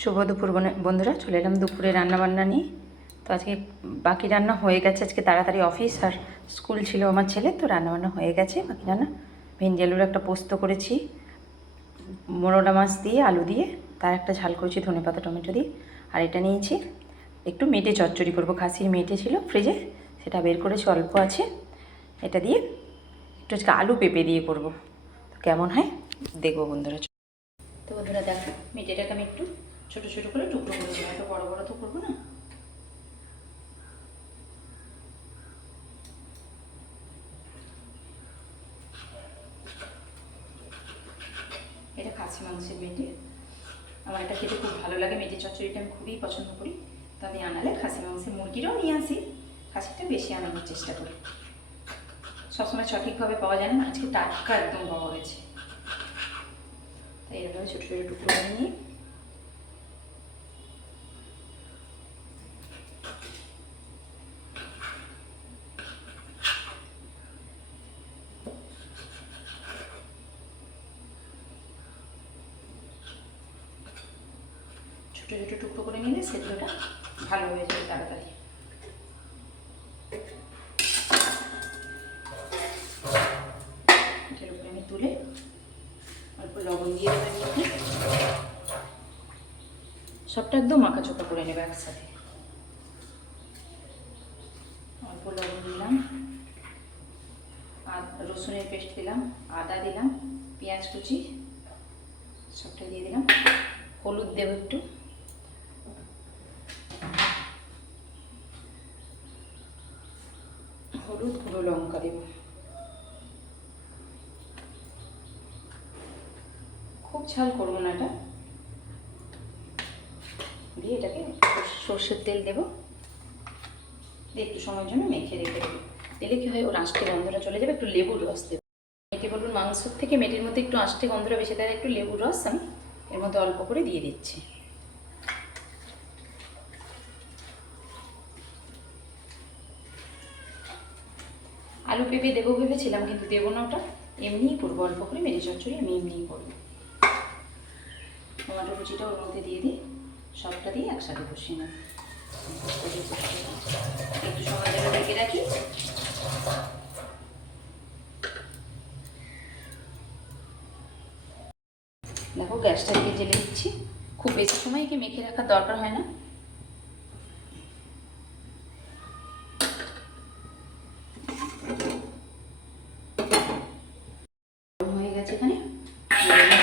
শুভ দুপুর বন্ধুরা, চলে এলাম দুপুরে রান্নাবান্না নিয়ে। তো আজকে বাকি রান্না হয়ে গেছে, আজকে তাড়াতাড়ি অফিস আর স্কুল ছিল আমার ছেলে, তো রান্নাবান্না হয়ে গেছে। বাকি রান্না ভেন্ডি আলুর একটা পোস্ত করেছি, মোরলা মাছ দিয়ে আলু দিয়ে, তার একটা ঝাল করেছি ধনেপাতা টমেটো দিয়ে। আর এটা নিয়েছি একটু মেটে চচ্চড়ি করবো, খাসির মেটে ছিল ফ্রিজে, সেটা বের করেছি, অল্প আছে। এটা দিয়ে একটু আজকে আলু পেঁপে দিয়ে করবো, তো কেমন হয় দেখবো বন্ধুরা। তো বন্ধুরা দেখো, মেটেটাকে আমি একটু ছোটো ছোটো করে টুকরো করে দেবো, এত বড়ো বড়ো তো করবো না। এটা খাসি মাংসের মেটে, আমার এটা খেতে খুব ভালো লাগে, মেটে চচ্চড়িটা আমি খুবই পছন্দ করি। তো আমি আনালে খাসি মাংসের মুরগিরও নিয়ে আসি, খাসিটা বেশি আনানোর চেষ্টা করি, সবসময় সঠিকভাবে পাওয়া যায় না, আজকে টাটকা একদম পাওয়া গেছে। তাই এরকম ছোটো ছোটো টুকরো করে নিই। ছোটো ছোটো টুকরো করে নিলে সেদ্ধটা ভালো হয়ে যাবে তাড়াতাড়ি। এটার উপরে আমি তুলে অল্প লবণ দিয়ে দেবেন, সবটা একদম মাখাচোখা করে নেবে একসাথে। অল্প লবণ দিলাম, রসুনের পেস্ট দিলাম, আদা দিলাম, পেঁয়াজ কুচি সবটা দিয়ে দিলাম, হলুদ দেব একটু, হলুদ গুঁড়ো লঙ্কা দেব, খুব ঝাল করবো না এটা দিয়ে, এটাকে সর্ষের তেল দেবো দিয়ে একটু সময়ের জন্য মেখে রেখে দেবো। দিলে কী হয়, ওর আঁশটে গন্ধটা চলে যাবে। একটু লেবুর রস দেবো, মেটে বলুন মাংসর থেকে মেটের মধ্যে একটু আঁশটে গন্ধটা বেশি, তাই একটু লেবুর রস আমি এর মধ্যে অল্প করে দিয়ে দিচ্ছি। আলু পেঁপে দেবো ভেবেছিলাম, কিন্তু দেবো না, ওটা এমনিই করবো, অল্প করে মেটে চচ্চড়ি আমি এমনিই করবো। টমেটো কুচিটা ওর মধ্যে দিয়ে দিই, সবটা দিয়ে একসাথে কষিয়ে নেব, একটু সময় ধরে রেখে রাখি। দেখো গ্যাসটা দিয়ে জেলে দিচ্ছি, খুব বেশি সময় কি মেখে রাখার দরকার হয় না। হয়ে গেছে, এখানে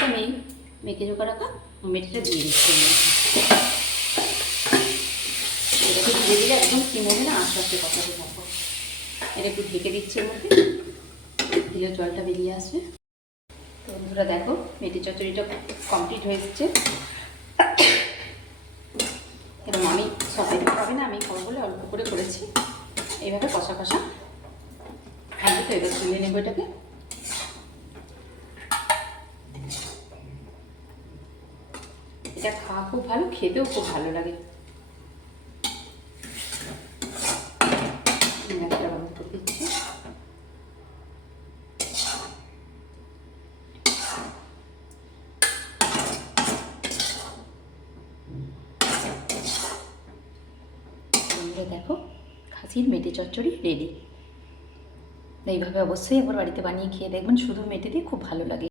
আমি মেখে জোকা রাখা মেটেটা দিয়ে দিচ্ছি, এটাকে ধীরে ধীরে একদম সিমে না আস্তে আস্তে কষাতে থাকবো। এটা একটু ঢেকে দিচ্ছি, এর মধ্যে দিলে জলটা বেরিয়ে আসবে। তো বন্ধুরা দেখো, মেটে চচ্চড়িটা কমপ্লিট হয়ে এসেছে। এবং আমি সবাই পাবে না, আমি খাবো বলে অল্প করে করেছি, এইভাবে কষা কষা থাকবে। তো এবার তুলে নেবো এটাকে। এটা খাওয়া খুব ভালো, খেতেও খুব ভালো লাগে। একটা বন্ধ করে দিচ্ছি। দেখো, খাসির মেটে চচ্চড়ি রেডি। এইভাবে অবশ্যই একবার বাড়িতে বানিয়ে খেয়ে দেখবেন, শুধু মেটে দিয়ে খুব ভালো লাগে।